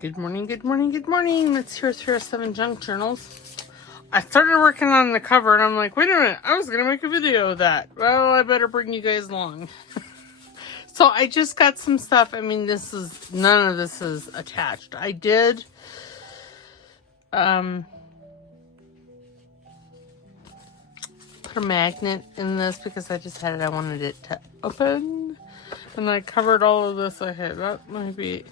Good morning, good morning, good morning. It's here 307 Junk Journals. I started working on the cover and I'm like, wait a minute, I was going to make a video of that. Well, I better bring you guys along. So I just got some stuff. I mean, none of this is attached. I did, put a magnet in this because I just had it. I wanted it to open. And I covered all of this. Okay, that might be...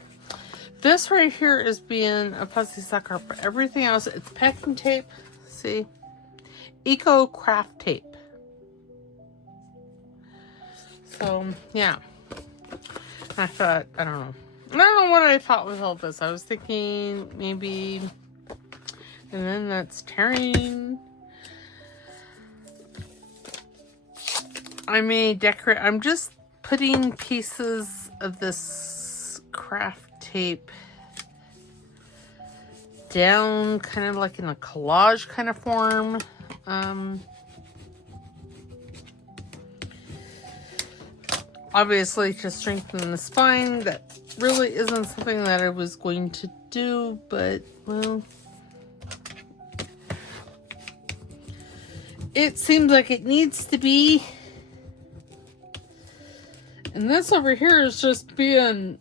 This right here is being a fuzzy sucker. For everything else, it's packing tape. See? Eco craft tape. So, yeah. I thought, I don't know what I thought with all this. I was thinking maybe... And then that's tearing. I may decorate... I'm just putting pieces of this craft tape down kind of like in a collage kind of form. Obviously to strengthen the spine. That really isn't something that I was going to do, but well, it seems like it needs to be. And this over here is just being...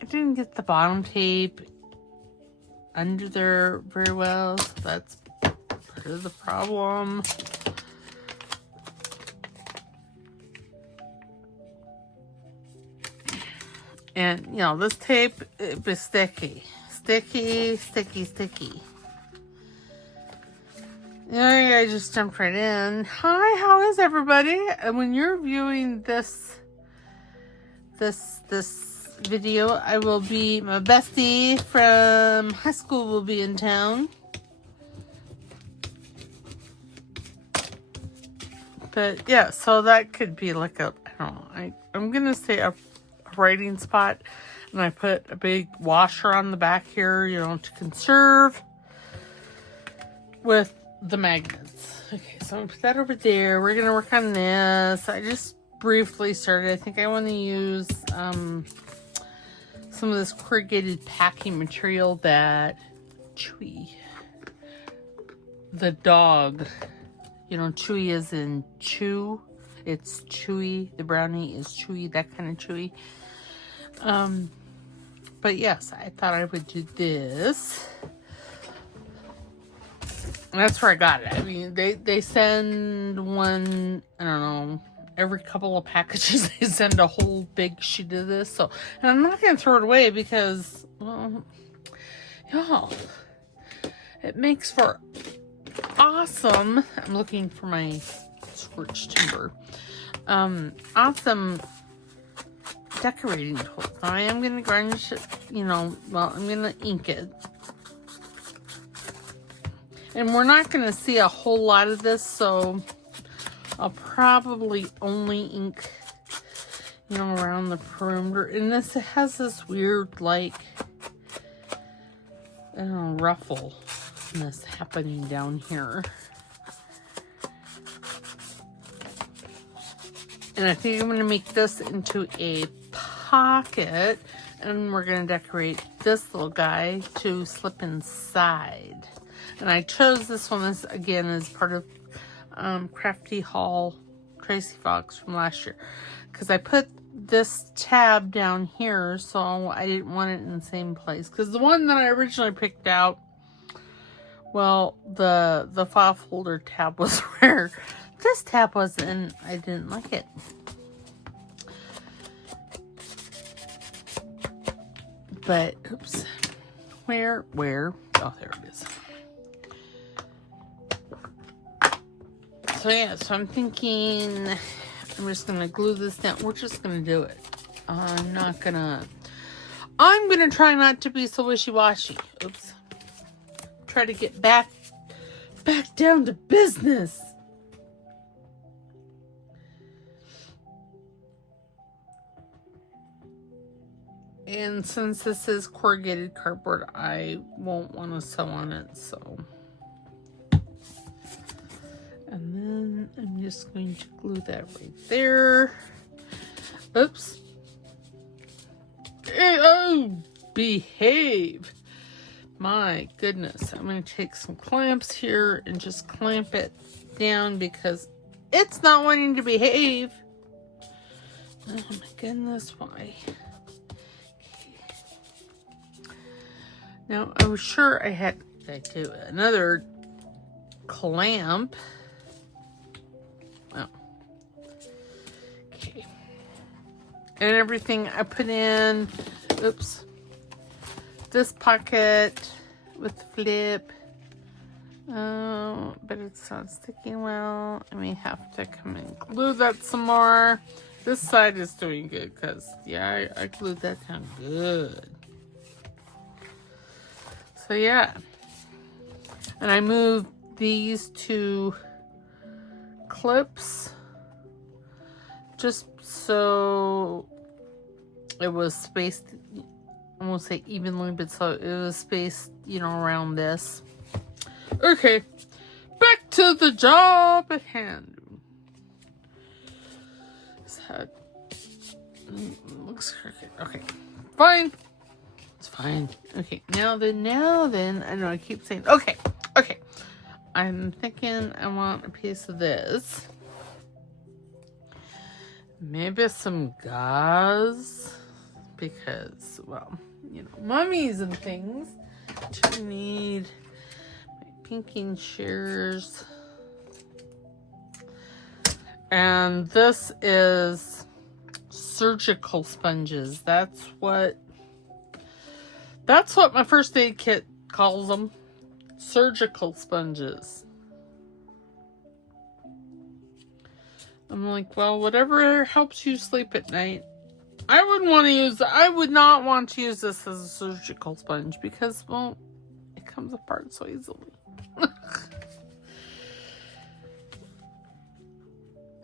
I didn't get the bottom tape under there very well, so that's part of the problem. And, you know, this tape, it was sticky. Sticky, sticky, sticky. I just jumped right in. Hi, how is everybody? And when you're viewing this video, I will be... My bestie from high school will be in town. But, yeah, so that could be like a... I don't know. I'm going to say a writing spot. And I put a big washer on the back here, you know, to conserve with the magnets. Okay, so I'm going to put that over there. We're going to work on this. I just briefly started. I think I want to use some of this corrugated packing material that Chewy, the dog, you know, Chewy is in chew. It's Chewy. The brownie is Chewy, that kind of Chewy. But yes, I thought I would do this. And that's where I got it. I mean, they send one, I don't know, every couple of packages they send a whole big sheet of this. So, and I'm not going to throw it away because, well, y'all, it makes for awesome, I'm looking for my scorched timber, awesome decorating tools. I am going to grunge it, you know, well, I'm going to ink it. And we're not going to see a whole lot of this, so I'll probably only ink, you know, around the perimeter. And this, it has this weird, like, I don't know, ruffleness happening down here. And I think I'm going to make this into a pocket. And we're going to decorate this little guy to slip inside. And I chose this one, as again, as part of Crafty Haul Tracie Fox from last year. Because I put this tab down here, so I didn't want it in the same place. Because the one that I originally picked out, well, the file folder tab was where this tab was, and I didn't like it. But, oops. Where? Oh, there it is. So yeah, so I'm thinking I'm just going to glue this down. We're just going to do it. I'm going to try not to be so wishy-washy. Oops. Try to get back down to business. And since this is corrugated cardboard, I won't want to sew on it, so... And then I'm just going to glue that right there. Oops. Oh, behave. My goodness. I'm going to take some clamps here and just clamp it down because it's not wanting to behave. Oh my goodness, why? Now, I was sure I had to do another clamp. Oh. Okay. And everything I put in, oops, this pocket with the flip. Oh, but it's not sticking well. I may have to come and glue that some more. This side is doing good because, yeah, I glued that down good. So, yeah. And I moved these two clips just so it was spaced, I won't say evenly, but so it was spaced, you know, around this. Okay, back to the job at hand. That looks crooked. Okay, fine. It's fine. Okay, now then, I know I keep saying, okay. I'm thinking I want a piece of this. Maybe some gauze. Because, well, you know, mummies and things. I need my pinking shears. And this is surgical sponges. That's what my first aid kit calls them. Surgical sponges. I'm like, well, whatever helps you sleep at night. I would not want to use this as a surgical sponge because, well, it comes apart so easily.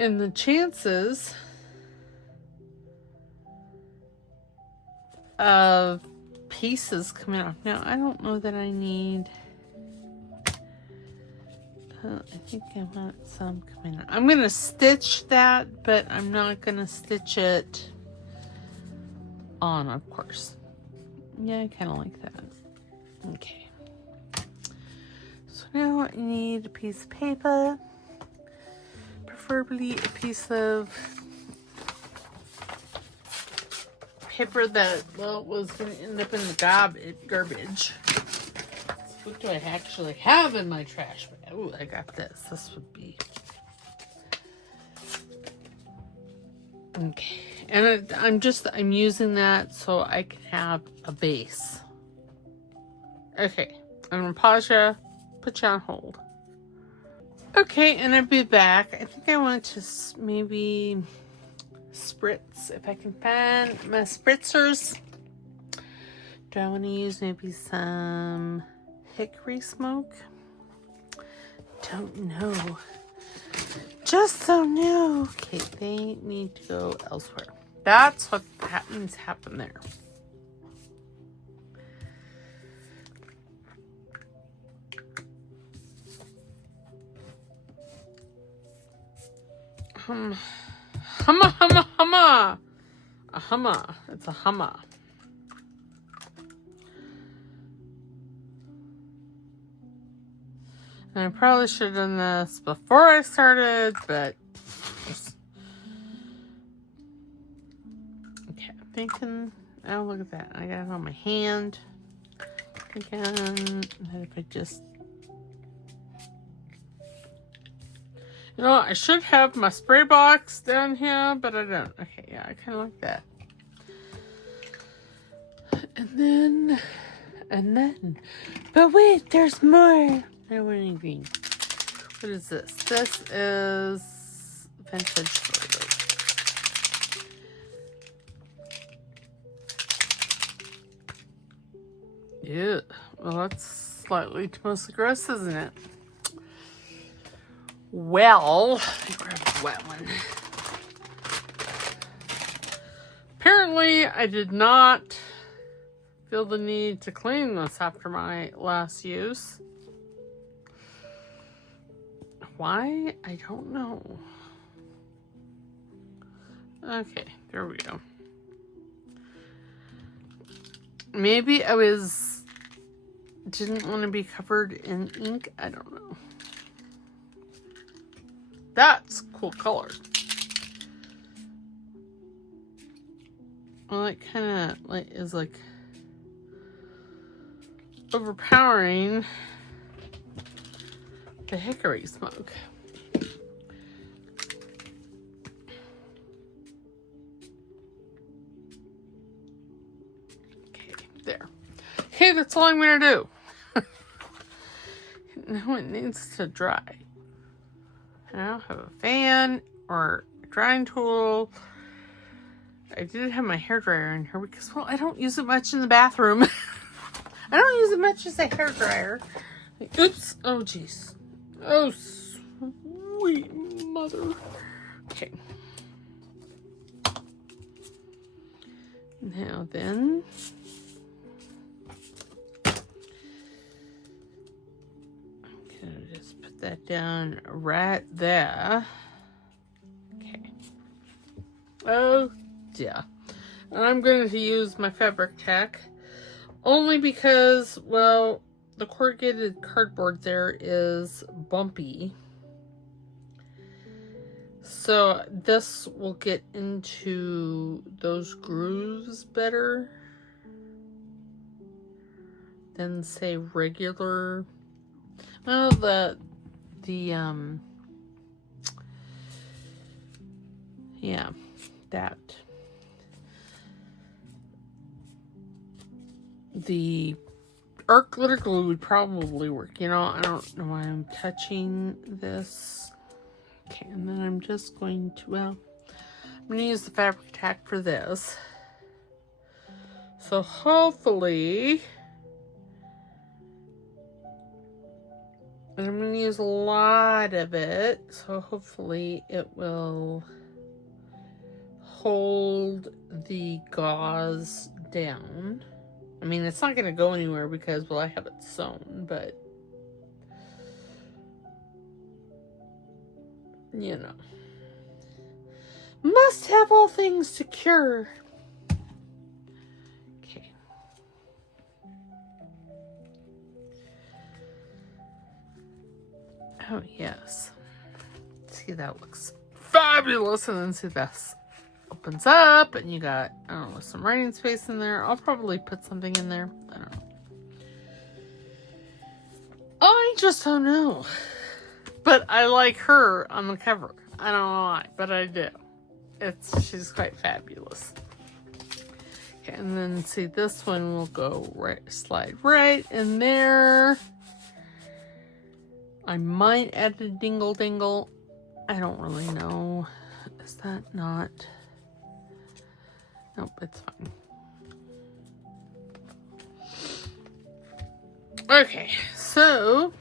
And the chances of pieces coming off. Now, I don't know that I need... I think I want some coming out. I'm going to stitch that, but I'm not going to stitch it on, of course. Yeah, I kind of like that. Okay. So now I need a piece of paper. Preferably a piece of paper that, well, was going to end up in the garbage. What do I actually have in my trash bag? Oh, I got this. This would be... Okay. And I'm using that so I can have a base. Okay. I'm going to pause you, put you on hold. Okay, and I'll be back. I think I want to maybe spritz, if I can find my spritzers. Do I want to use maybe some hickory smoke? Don't know. Just don't know. Okay, they need to go elsewhere. That's what needs to happen there. Humma. A humma. It's a humma. And I probably should have done this before I started, but... Okay, I'm thinking... Oh, look at that. I got it on my hand. Thinking that if I just... You know, I should have my spray box down here, but I don't. Okay, yeah, I kind of like that. And then... But wait, there's more! I don't want any green. What is this? This is vintage photo. Yeah. Well, that's slightly mostly gross, isn't it? Well, let me grab a wet one. Apparently, I did not feel the need to clean this after my last use. Why? I don't know. Okay, there we go. Maybe I didn't want to be covered in ink. I don't know. That's cool color. Well, it kind of like is like overpowering the hickory smoke. Okay, there. Okay, that's all I'm gonna do. Now it needs to dry. I don't have a fan or a drying tool. I did have my hairdryer in here because, well, I don't use it much in the bathroom. I don't use it much as a hairdryer. Oops. Oh, jeez. Oh, sweet mother. Okay. Now then. I'm going to just put that down right there. Okay. Oh, yeah. And I'm going to use my fabric tack only because, well, the corrugated cardboard there is bumpy. So this will get into those grooves better than, say, regular. Well, yeah, that. The art glitter glue would probably work. You know, I don't know why I'm touching this. Okay, and then I'm just going to, well, I'm going to use the fabric tack for this. So hopefully, and I'm going to use a lot of it, so hopefully it will hold the gauze down. I mean, it's not going to go anywhere because, well, I have it sewn, but, you know. Must have all things to cure. Okay. Oh, yes. See, that looks fabulous. And then see this opens up and you got, I don't know, some writing space in there. I'll probably put something in there. I don't know. I just don't know. But I like her on the cover. I don't know why, but I do. She's quite fabulous. Okay, and then see, this one will go right, slide right in there. I might add a dingle dingle. I don't really know. Is that not? Nope, it's fine. Okay, so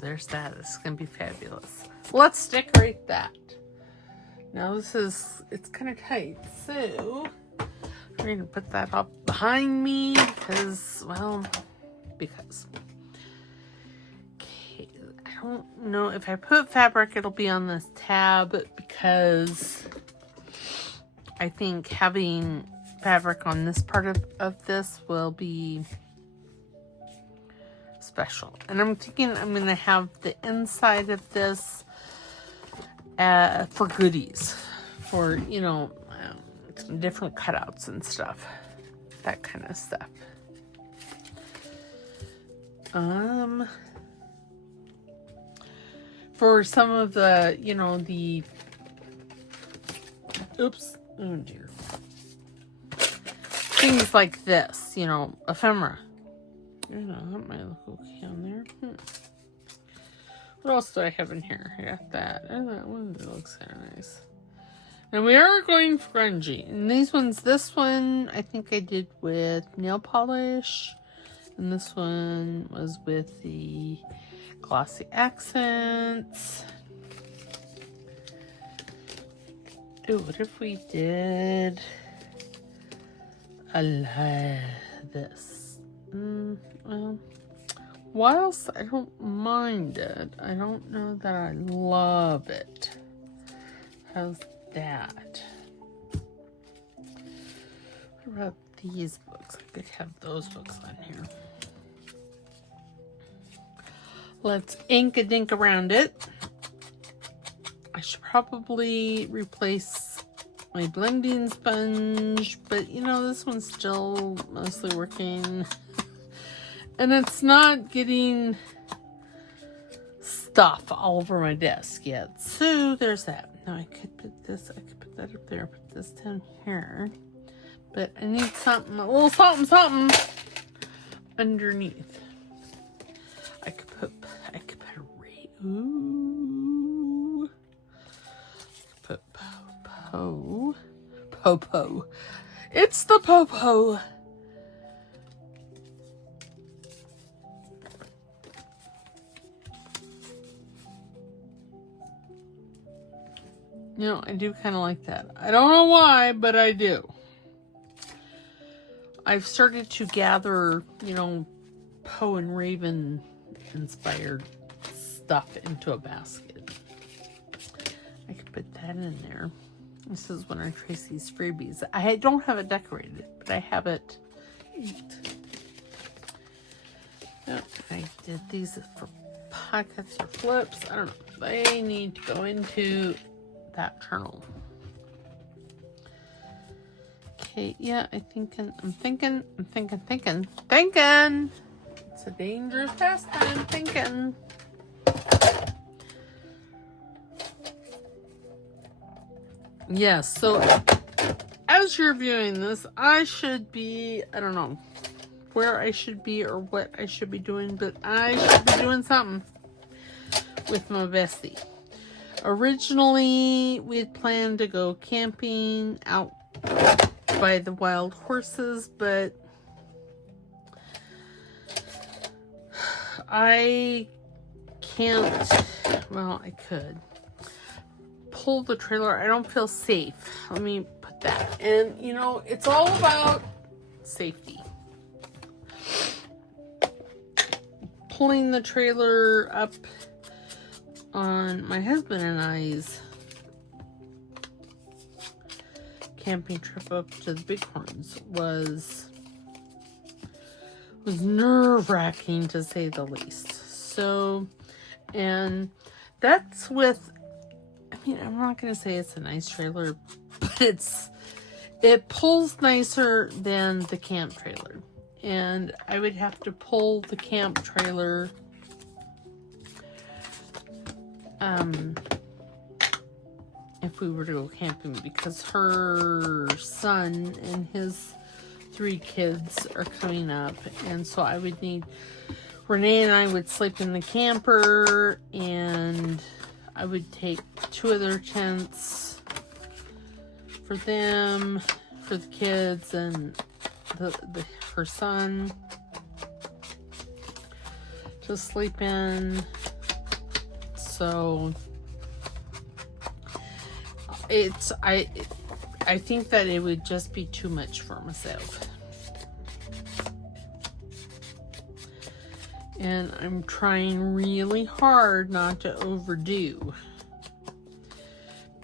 there's that. This is going to be fabulous. Let's decorate that. Now it's kind of tight, so we're going to put that up behind me because, well, because. Okay, I don't know if I put fabric, it'll be on this tab because I think having fabric on this part of this will be special. And I'm thinking I'm going to have the inside of this for goodies. For, you know, some different cutouts and stuff. That kind of stuff. For some of the, you know, the... Oops. Oh, dear. Things like this, you know, ephemera. You know, that might look okay on there. What else do I have in here? I got that. Oh, that one looks kind of nice. And we are going grungy. And these ones, this one, I think I did with nail polish. And this one was with the glossy accents. Ooh, what if we did this? Well, whilst I don't mind it, I don't know that I love it. How's that? What about these books. I could have those books on here. Let's ink a dink around it. I should probably replace my blending sponge, but you know, this one's still mostly working. And it's not getting stuff all over my desk yet. So there's that. Now I could put this, I could put that up there, put this down here. But I need something, a little something underneath. I could put a ray. Ooh. I could put Popo. It's the Popo. You know, I do kind of like that. I don't know why, but I do. I've started to gather, you know, Poe and Raven inspired stuff into a basket. I could put that in there. This is one of Tracie's freebies. I don't have it decorated, but I have it inked. Oh, I did these for pockets or flips. I don't know. They need to go into that journal. Okay, yeah, I'm thinking. It's a dangerous pastime, thinking. Yes, so as you're viewing this, I should be, I don't know where I should be or what I should be doing, but I should be doing something with my bestie. Originally, we had planned to go camping out by the wild horses, but I can't, well, I could pull the trailer. I don't feel safe. Let me put that. And, you know, it's all about safety. Pulling the trailer up on my husband and I's camping trip up to the Bighorns was nerve-wracking, to say the least. So, and that's with, I mean, I'm not going to say it's a nice trailer, but it pulls nicer than the camp trailer. And I would have to pull the camp trailer if we were to go camping, because her son and his 3 kids are coming up, and so I would need, Renee and I would sleep in the camper, and I would take 2 of their tents for them, for the kids, and her son to sleep in. So I think that it would just be too much for myself. And I'm trying really hard not to overdo,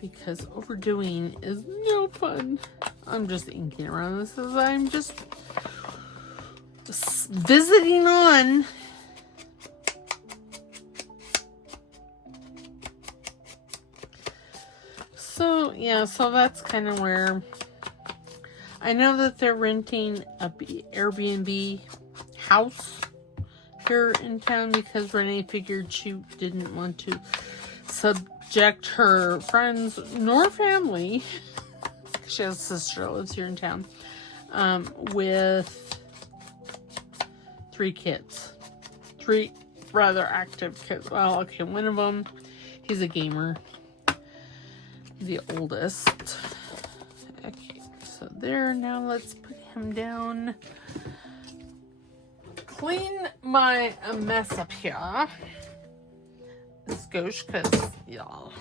because overdoing is no fun. I'm just inking around this as I'm just visiting on. So, yeah, so that's kind of where I know that they're renting a Airbnb house here in town, because Renee figured she didn't want to subject her friends nor family, she has a sister that lives here in town, with 3 kids. 3 rather active kids. Well, okay, one of them, he's a gamer. The oldest. Okay, so there. Now let's put him down. Clean my mess up here. This goes, because, y'all,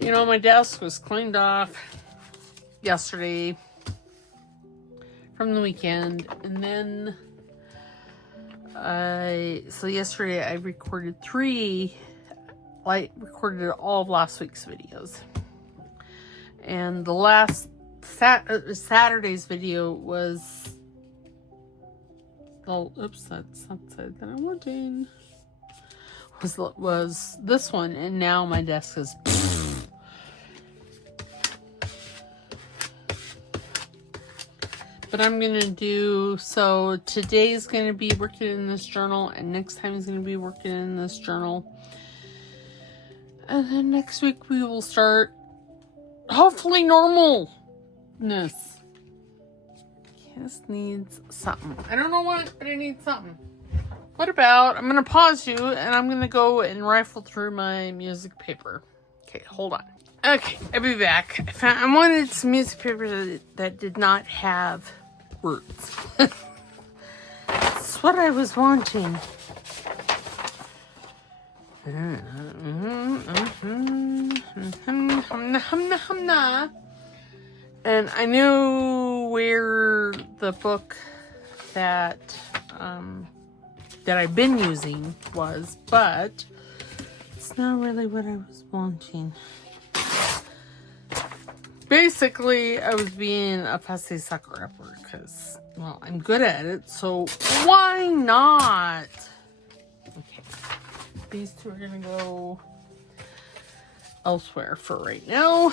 you know, my desk was cleaned off yesterday from the weekend, and then so yesterday I recorded recorded all of last week's videos, and the last Saturday's video was, oh, oops, that's not the side that I'm wanting. Was this one, and now my desk is. But I'm gonna do, so today's gonna be working in this journal, and next time is gonna be working in this journal. And then next week we will start, hopefully, normalness. This needs something. I don't know what, but it needs something. What about, I'm going to pause you, and I'm going to go and rifle through my music paper. Okay, hold on. Okay, I'll be back. I wanted some music paper that did not have words. That's what I was wanting. And I knew where the book that I've been using was, but it's not really what I was wanting. Basically, I was being a fussy sucker upper because, well, I'm good at it, so why not? Okay, these two are gonna go elsewhere for right now.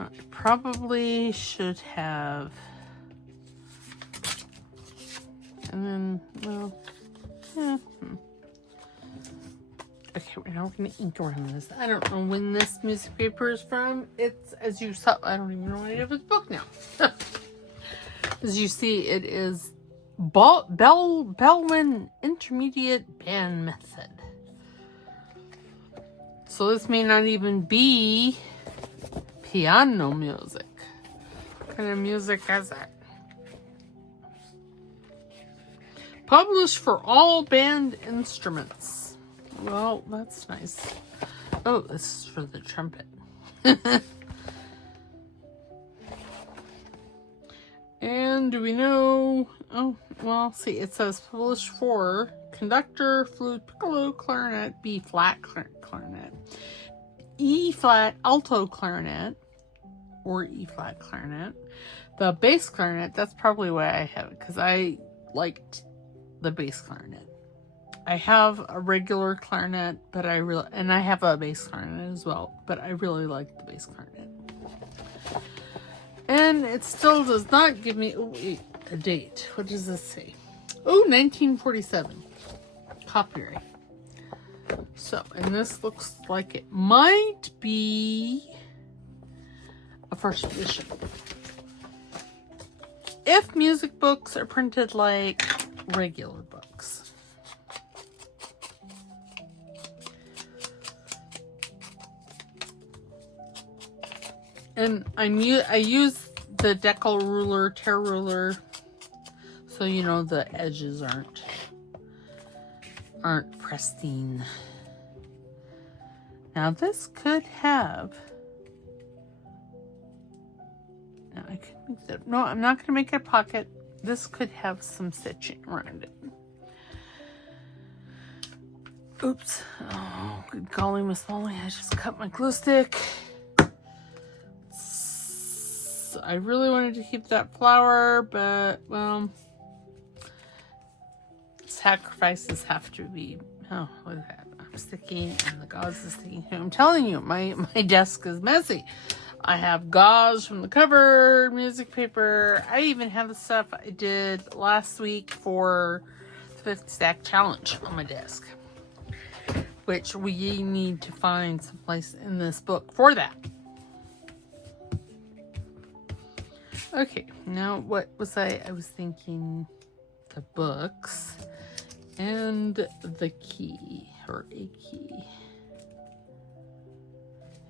I probably should have, and then, well, yeah. Okay, we're now going to ink around this. I don't know when this music paper is from. It's, as you saw, I don't even know what it is book now. As you see, it is Bellman Intermediate Band Method. So this may not even be piano music. What kind of music is that? Published for all band instruments. Well, that's nice. Oh, this is for the trumpet. And do we know? Oh, well, see, it says published for conductor, flute, piccolo, clarinet, B flat clarinet, E flat alto clarinet, or E flat clarinet. The bass clarinet, that's probably why I have it, because I liked the bass clarinet. I have a regular clarinet, but and I have a bass clarinet as well, but I really like the bass clarinet. And it still does not give me a date. What does this say? Oh, 1947. Copyright. So, and this looks like it might be a first edition. If music books are printed like regular books. And I use the decal ruler, tear ruler, so you know the edges aren't pristine. Now this could have. Now I could make that. No, I'm not going to make it a pocket. This could have some stitching around it. Oops! Oh, good golly, Miss Molly! I just cut my glue stick. I really wanted to keep that flower, but, well, sacrifices have to be, oh, look at that. I'm sticking and the gauze is sticking here. I'm telling you, my desk is messy. I have gauze from the cover, music paper. I even have the stuff I did last week for the 50 stack challenge on my desk, which we need to find some place in this book for that. Okay, now what was I was thinking the books and the key, or a key.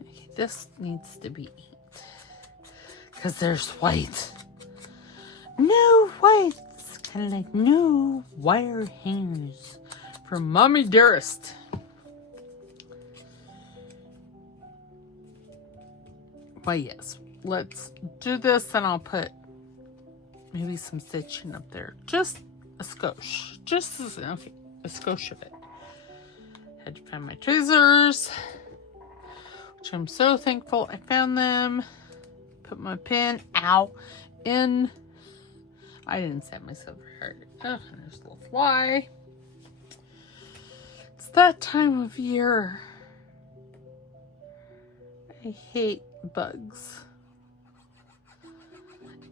Okay, this needs to be inked because there's white. No white. It's kind of like no wire hangers from Mommy Dearest. Why, yes. let's do this, and I'll put maybe some stitching up there. Just a skosh. Okay, a skosh of it. Had to find my tweezers, which I'm so thankful I found them. Put my pin, in. I didn't set myself hard. Oh, and there's a little fly. It's that time of year. I hate bugs.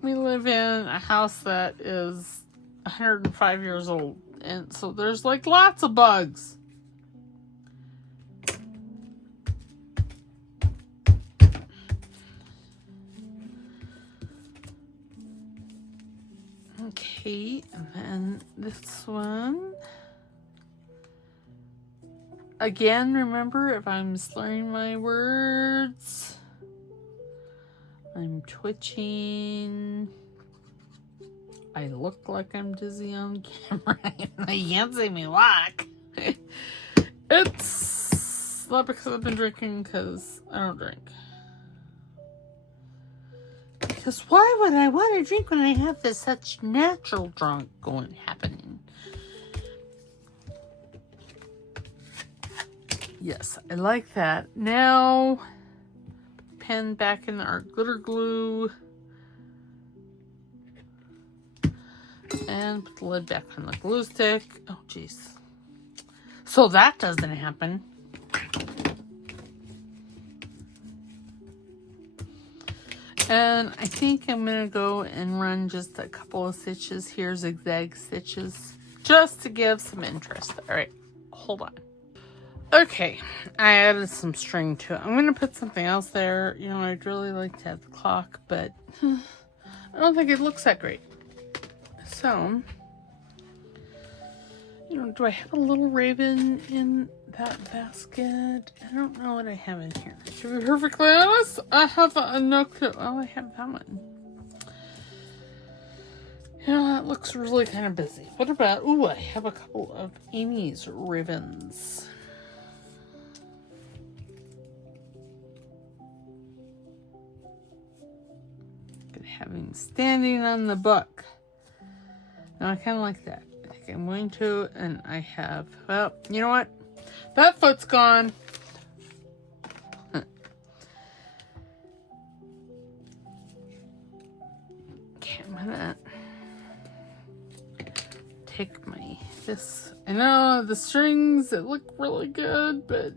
We live in a house that is 105 years old, and so there's like lots of bugs. Okay, and then this one. Again, remember, if I'm slurring my words, I'm twitching, I look like I'm dizzy on camera, you can't see me walk. It's not because I've been drinking, because I don't drink. Because why would I want to drink when I have this such natural drunk happening? Yes, I like that. Now, pen back in our glitter glue. And put the lid back on the glue stick. Oh, jeez. So that doesn't happen. And I think I'm going to go and run just a couple of stitches here, zigzag stitches, just to give some interest. All right, hold on. Okay, I added some string to it. I'm going to put something else there. You know, I'd really like to have the clock, but I don't think it looks that great. So, you know, do I have a little raven in that basket? I don't know what I have in here. To be perfectly honest, I have a nook. Oh, I have that one. Yeah, that looks really kind of busy. What about, ooh, I have a couple of Amy's ribbons. Having standing on the book. Now I kind of like that. I think I'm going to, and I have, well, you know what? That foot's gone. Okay, I'm gonna take this. I know the strings, it look really good, but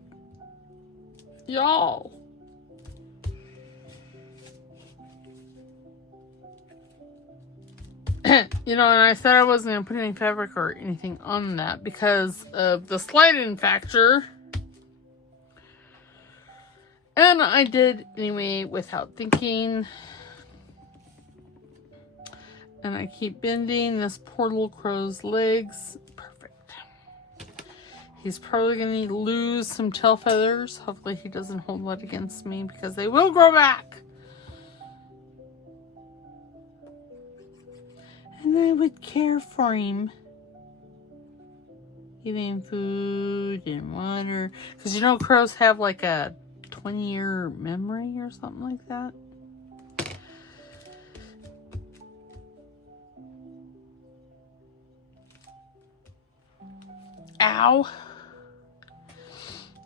y'all. You know, and I said I wasn't going to put any fabric or anything on that because of the sliding factor. And I did anyway without thinking. And I keep bending this poor little crow's legs. Perfect. He's probably going to lose some tail feathers. Hopefully he doesn't hold that against me because they will grow back. And I would care for him. Give him food and water. Because you know crows have like a 20-year memory or something like that. Ow.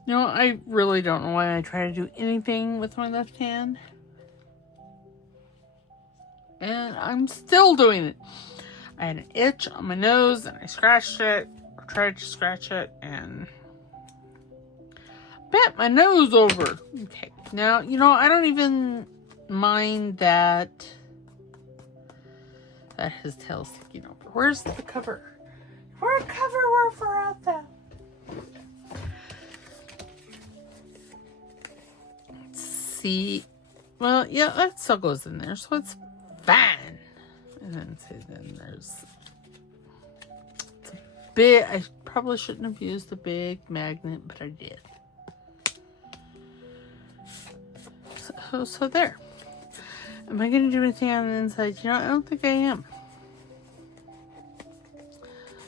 You know, I really don't know why I try to do anything with my left hand. And I'm still doing it. I had an itch on my nose and I scratched it, or tried to scratch it, and bent my nose over. Okay, now, you know, I don't even mind that his tail's sticking over. Where's the cover? Where's the cover for out there? Let's see. Well, yeah, that still goes in there, so it's fine. And then there's it's a big, I probably shouldn't have used the big magnet, but I did. So there. Am I going to do anything on the inside? You know, I don't think I am.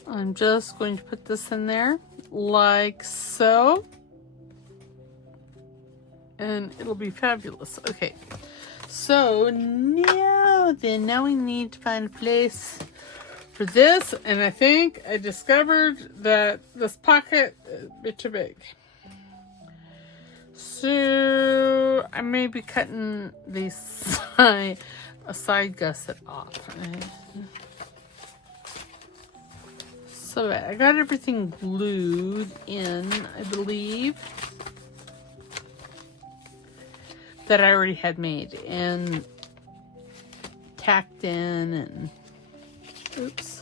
I'm just going to put this in there like so. And it'll be fabulous. Okay. So now we need to find a place for this, and I think I discovered that this pocket is a bit too big. So I may be cutting the side gusset off. So I got everything glued in, I believe, that I already had made and tacked in and oops,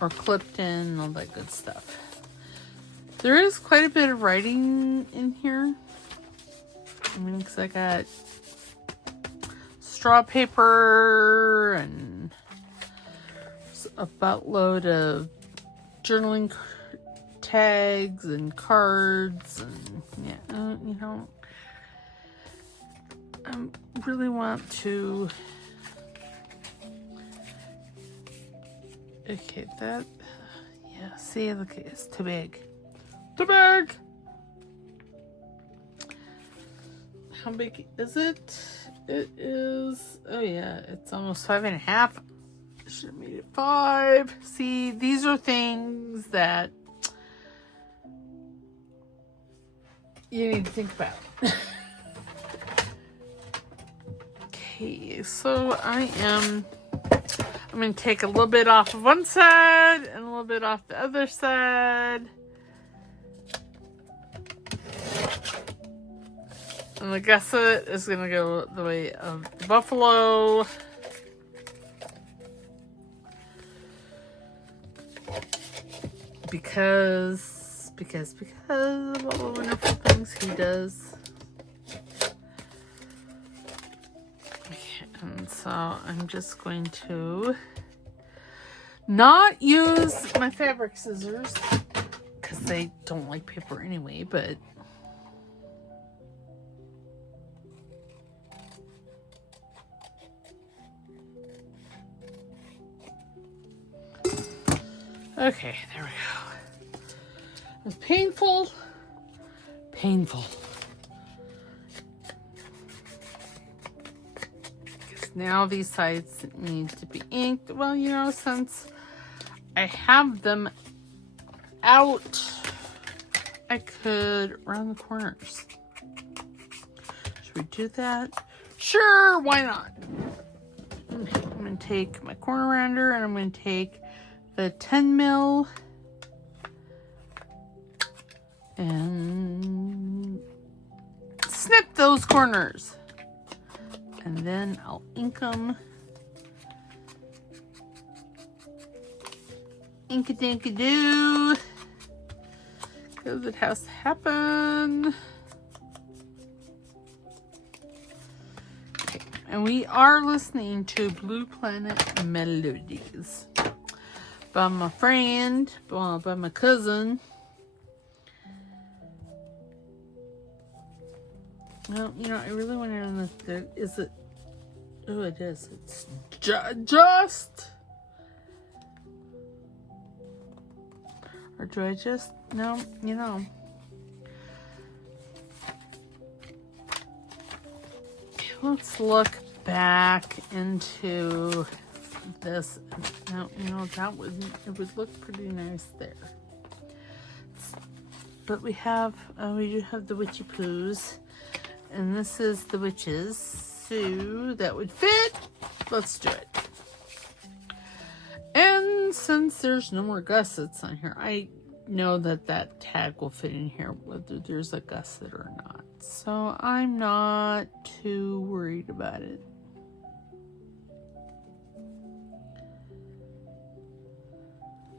or clipped in, all that good stuff. There is quite a bit of writing in here. I mean, because I got straw paper and a buttload of journaling tags and cards, and yeah, you know, I really want to. Okay, that, yeah, see, look, it's too big. Too big! How big is it? It is, oh yeah, it's almost 5.5. Should have made it 5. See, these are things that you need to think about. Okay, so I'm going to take a little bit off of one side and a little bit off the other side. And the gusset is going to go the way of the buffalo. Because of all the wonderful things he does. Okay, and so I'm just going to not use my fabric scissors because they don't like paper anyway, but okay, there we go. It was painful. Because now these sides need to be inked. Well, you know, since I have them out, I could round the corners. Should we do that? Sure, why not? I'm going to take my corner rounder and I'm going to take the 10 mil and snip those corners, and then I'll ink them. Ink-a-dink-a-doo, because it has to happen. Okay. And we are listening to Blue Planet Melodies by my friend, by my cousin. Well, you know, I really want to know if is it. Oh, it is. It's just. Or do I just. No, you know. Let's look back into this. Now, you know, it would look pretty nice there. But we do have the witchy poos. And this is the witches, so that would fit. Let's do it. And since there's no more gussets on here, I know that tag will fit in here, whether there's a gusset or not. So I'm not too worried about it.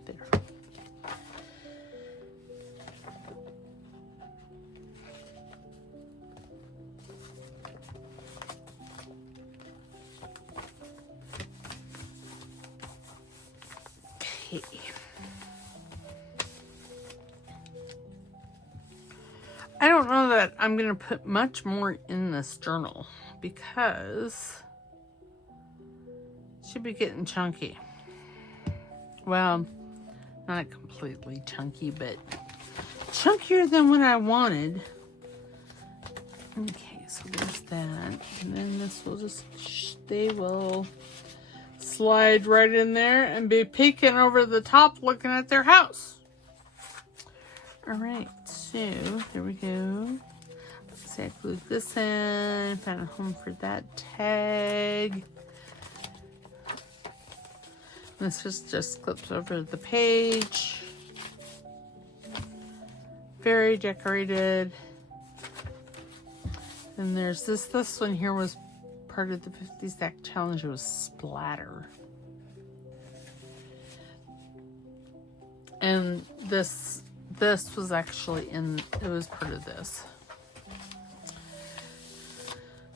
There. I don't know that I'm going to put much more in this journal because it should be getting chunky. Well, not completely chunky, but chunkier than what I wanted. Okay, so there's that. And then this will just, they will slide right in there and be peeking over the top looking at their house. All right, so there we go. Let's see, I glued this in, found a home for that tag. This just clips over the page. Very decorated. And there's this one here was part of the 50 stack challenge. It was splatter. And this was actually it was part of this.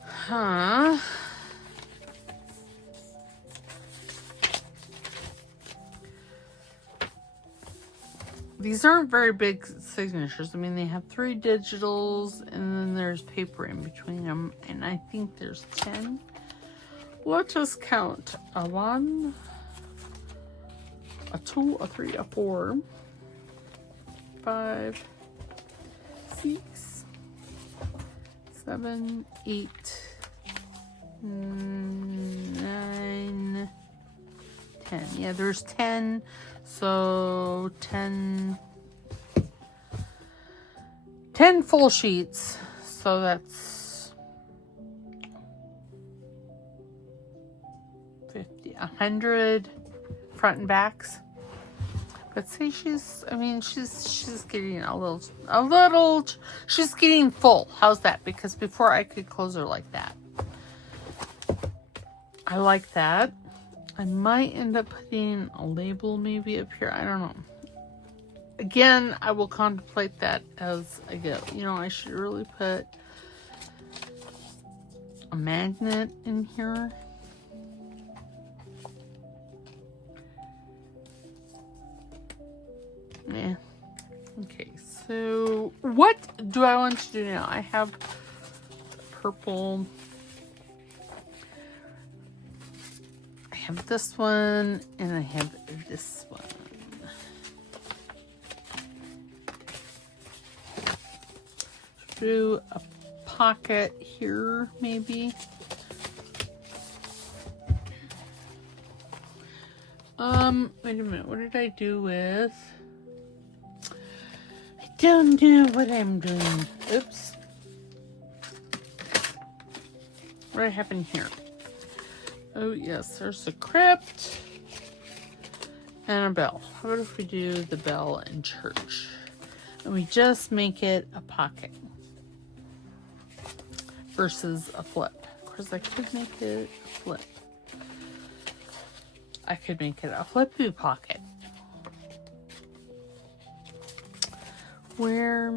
Huh. These aren't very big signatures. I mean, they have 3 digitals and then there's paper in between them. And I think there's 10. Let's just count. A 1, a 2, a 3, a 4, 5, 6, 7, 8, 9, 10. Yeah, there's 10. So 10 full sheets. So that's 50, 100 front and backs. But see, she's getting a little, she's getting full. How's that? Because before I could close her like that. I like that. I might end up putting a label maybe up here. I don't know. Again, I will contemplate that as I go. You know, I should really put a magnet in here. Yeah. Okay, so what do I want to do now? I have purple. I have this one and I have this one. Do a pocket here, maybe. Wait a minute. What did I do with? I don't know what I'm doing. Oops. What happened here? Oh yes, there's a crypt and a bell. How about if we do the bell in church? And we just make it a pocket versus a flip. Of course, I could make it a flip. I could make it a flippy pocket. Where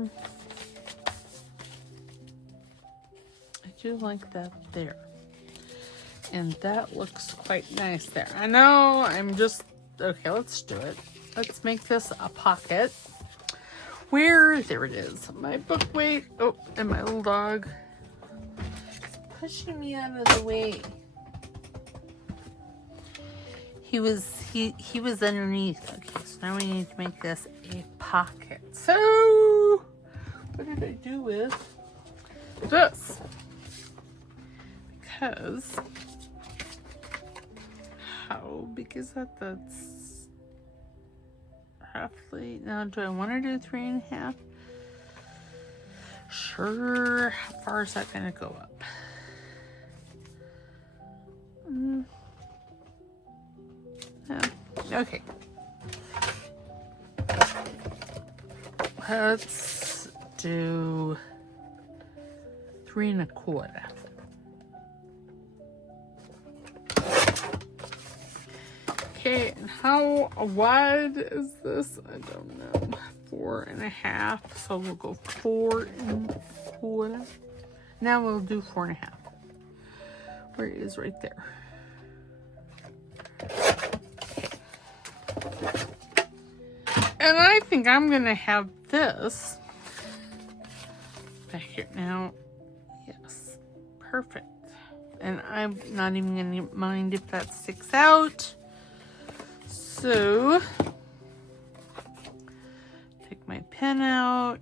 I do like that there. And that looks quite nice there. I know, I'm just, okay, let's do it. Let's make this a pocket. Where, there it is. My book weight, oh, and my little dog is pushing me out of the way. He was underneath. Okay, so now we need to make this a pocket. So, what did I do with this? Because, how big is that? That's roughly, now do I want to do 3.5? Sure. How far is that going to go up? Okay. Let's do 3.25. Okay, and how wide is this? I don't know. 4.5. So we'll go 4.25. Now we'll do 4.5. Where it is right there. And I think I'm going to have this back here now. Yes, perfect. And I'm not even going to mind if that sticks out. So, take my pen out.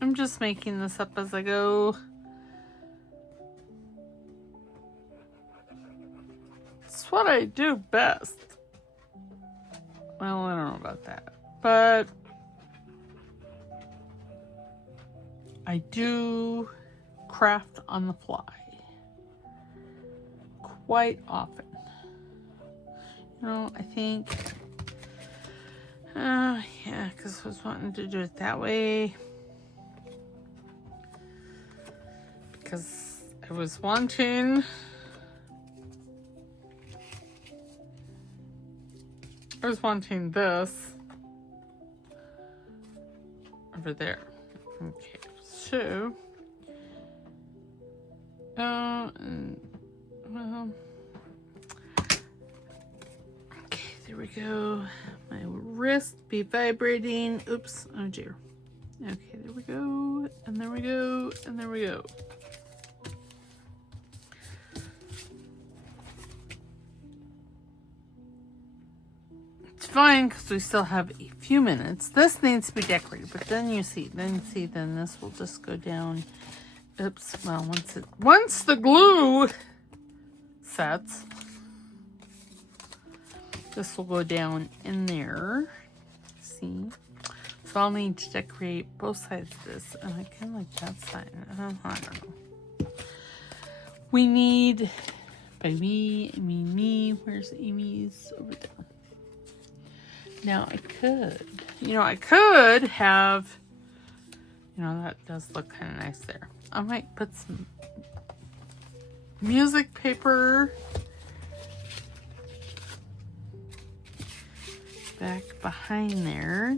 I'm just making this up as I go. It's what I do best. Well, I don't know about that, but I do craft on the fly quite often. You know, I think, yeah, because I was wanting to do it that way. Because I was wanting this over there. Okay, so, well, okay, there we go. My wrist be vibrating. Oops, oh dear. Okay, there we go, and there we go, and there we go. It's fine because we still have a few minutes. This needs to be decorated, but then then this will just go down. Oops, well, once the glue sets, this will go down in there. See? So I'll need to decorate both sides of this, and I kind of like that side. I don't know. We need, by we, I mean me. Where's Amy's? Over there. Now I could have, that does look kind of nice there. I might put some music paper back behind there.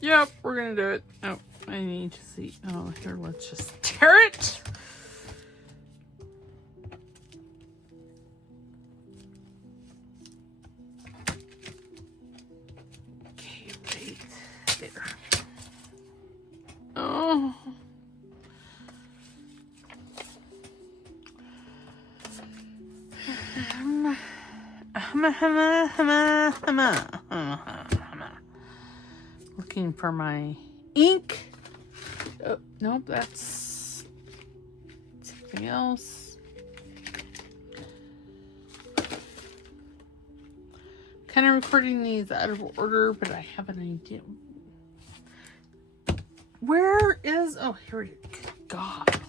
Yep, we're gonna do it. Oh, I need to see. Oh, here, let's just tear it. Okay, right there. Oh. Looking for my ink. Oh, nope, that's something else. Kind of recording these out of order, but I have an idea. Where is, oh, here it is. Good God.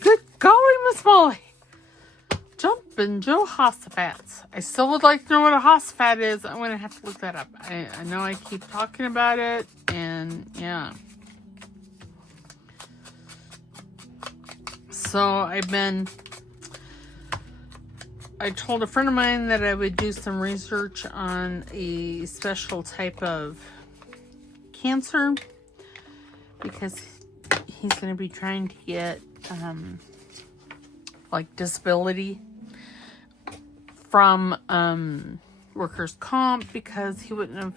Good golly, Miss Molly. Jumpin' Jehoshaphat. I still would like to know what a Hoshaphat is. I'm going to have to look that up. I know I keep talking about it, and yeah. So I told a friend of mine that I would do some research on a special type of cancer, because he's going to be trying to get like disability from workers' comp, because he wouldn't have,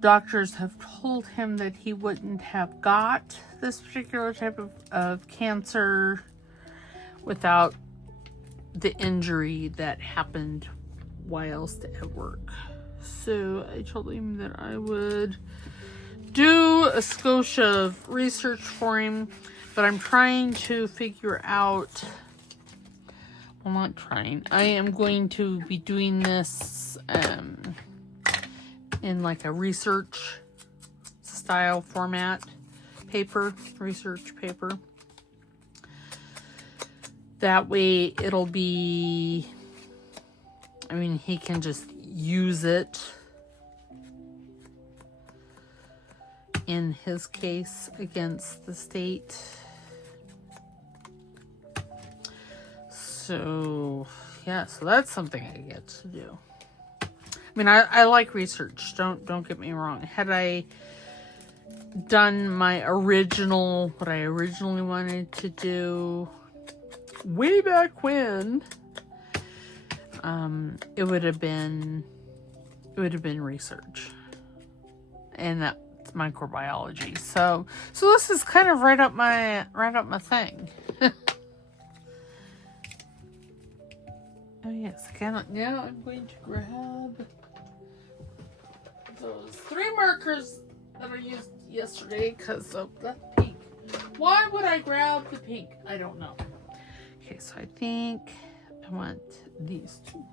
doctors have told him that he wouldn't have got this particular type of cancer without the injury that happened whilst at work. So I told him that I would do a skosh of research for him, but I'm trying to figure out, well, not trying, I am going to be doing this in like a research style format paper, research paper. That way it'll be, I mean, he can just use it in his case against the state. So, yeah, so that's something I get to do. I mean, I like research. Don't get me wrong. Had I done my original, what I originally wanted to do way back when, it would have been research, and that's microbiology. So this is kind of right up my thing. Oh yes, now I'm going to grab those 3 markers that I used yesterday because of the pink. Why would I grab the pink? I don't know. Okay, so I think I want these 2.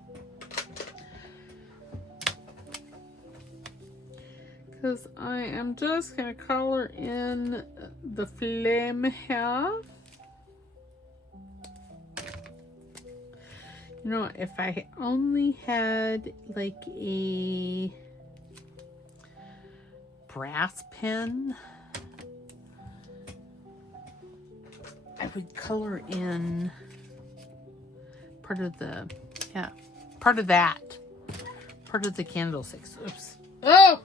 Because I am just going to color in the flame here. You know, if I only had like a brass pen, I would color in part of the, part of the candlesticks. Oops. Oh!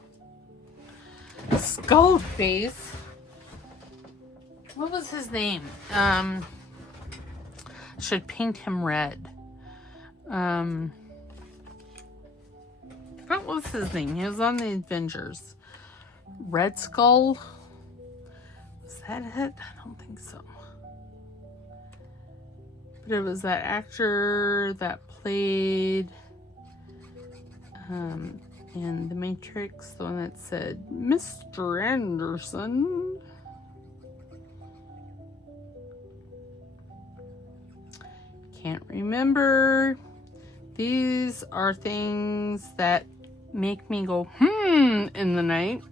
Skull face. What was his name? Should paint him red. What was his name? He was on the Avengers. Red Skull? Was that it? I don't think so. But it was that actor that played in The Matrix, the one that said, Mr. Anderson. Can't remember. These are things that make me go, in the night.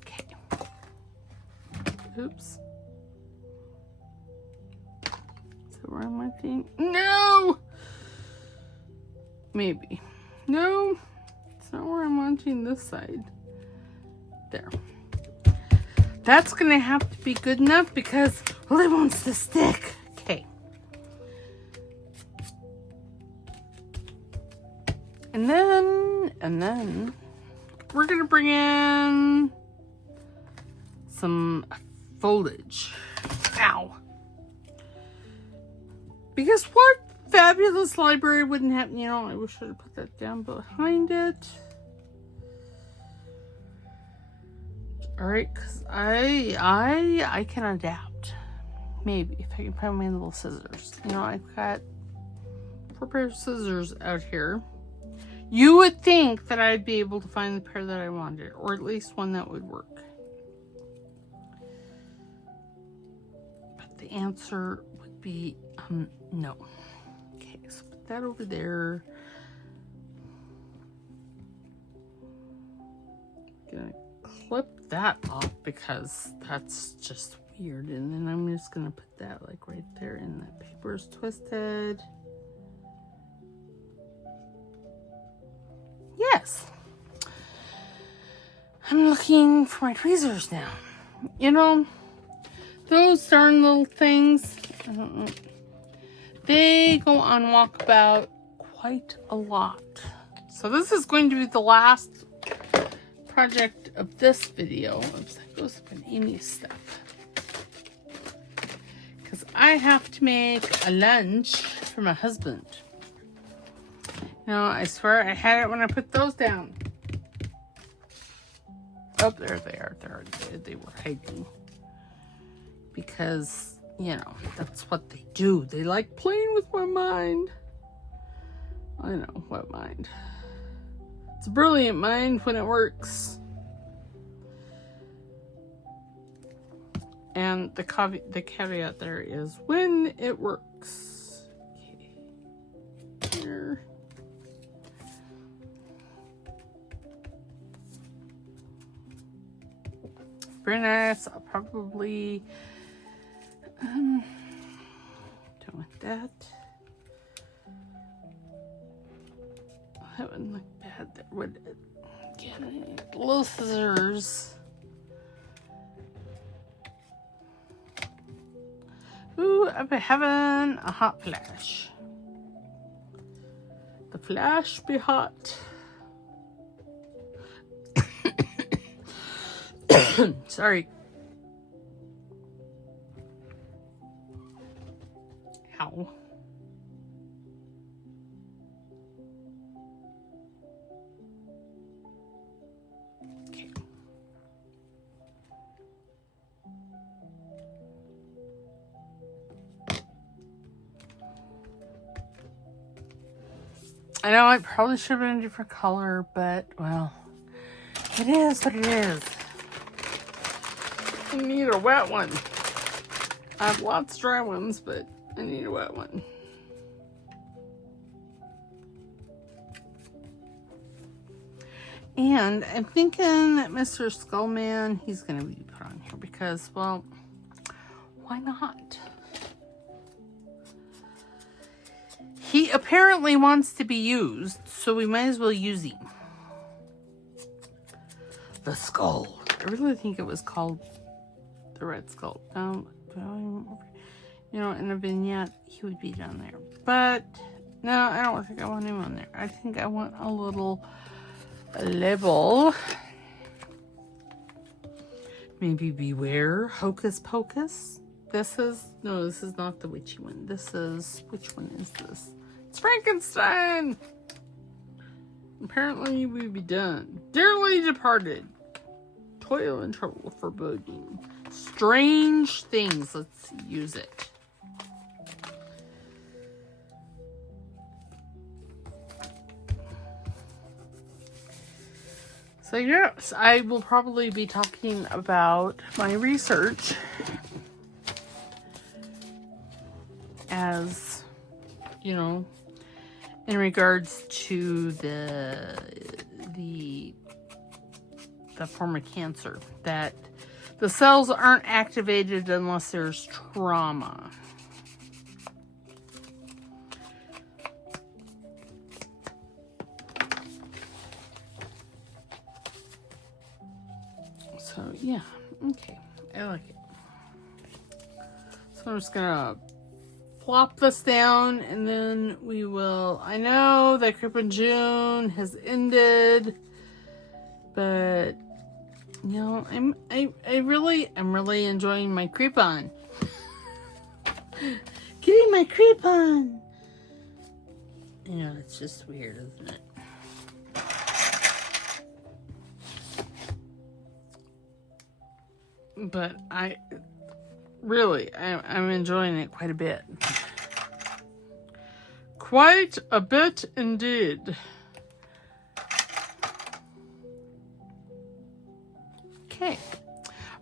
Okay. Oops. So where am I thinking? No! Maybe. No. It's not where I'm wanting this side. There. That's gonna have to be good enough because, well, it wants to stick. Okay. And then we're gonna bring in some foliage. Ow. Because what fabulous library wouldn't have, you know, I wish I had put that down behind it. All right, because I can adapt. Maybe if I can find my little scissors. You know, I've got 4 pairs of scissors out here. You would think that I'd be able to find the pair that I wanted, or at least one that would work. But the answer would be no. Okay, so put that over there. Gonna clip that off because that's just weird, and then I'm just gonna put that like right there, and that paper is twisted. Yes, I'm looking for my tweezers now. You know, those darn little things, I don't know, they go on walkabout quite a lot. So this is going to be the last project of this video. Oops, that goes with Amy's stuff. Because I have to make a lunch for my husband. You know, I swear I had it when I put those down. Oh, there they are. They were hiding. Because, you know, that's what they do. They like playing with my mind. I know, what mind? It's a brilliant mind when it works. And the caveat there is when it works. Okay. Here. Very nice. I'll probably don't want that. That wouldn't look bad there, would it? Get little scissors. Ooh, I've been having a hot flash. The flash be hot. Sorry. Ow. Okay. I know I probably should have been a different color, but, well, it is what it is. I need a wet one. I have lots of dry ones, but I need a wet one. And I'm thinking that Mr. Skullman, he's going to be put on here because, well, why not? He apparently wants to be used, so we might as well use him. The skull. I really think it was called the Red Skull. You know, in a vignette, he would be down there. But, no, I don't think I want him on there. I think I want a little label. Maybe Beware, Hocus Pocus. This is not the witchy one. Which one is this? It's Frankenstein! Apparently we be done. Dearly departed. Toil and trouble foreboding. Strange things. Let's use it. So yes, I will probably be talking about my research as, you know, in regards to the form of cancer, that the cells aren't activated unless there's trauma. So yeah, okay, I like it. So I'm just gonna plop this down, and then we will. I know that Creepin' June has ended, but you know, I'm really enjoying my creep on. Getting my creep on. You know, it's just weird, isn't it? But I'm enjoying it quite a bit. Quite a bit indeed. Okay.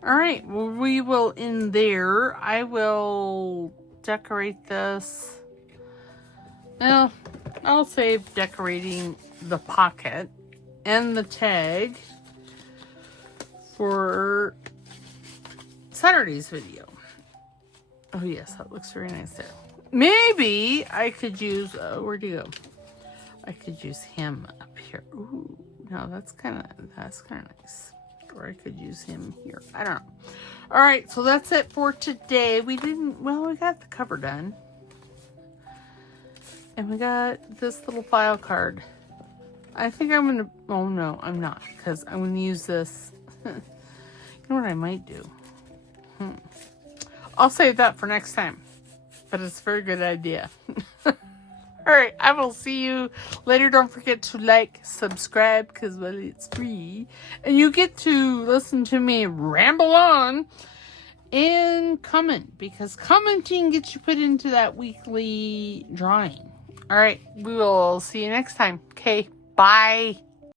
All right. Well, we will end there. I will decorate this. Well, I'll save decorating the pocket and the tag for Saturday's video. Oh yes, that looks very nice there. Maybe I could use, where'd he go? I could use him up here. Ooh, no, that's kind of nice. Or I could use him here. I don't know. All right, so that's it for today. We got the cover done. And we got this little file card. I think I'm going to, oh no, I'm not. Because I'm going to use this. You know what I might do? I'll save that for next time. But it's a very good idea. Alright, I will see you later. Don't forget to like, subscribe, because, well, it's free. And you get to listen to me ramble on and comment. Because commenting gets you put into that weekly drawing. Alright, we will see you next time. Okay, bye.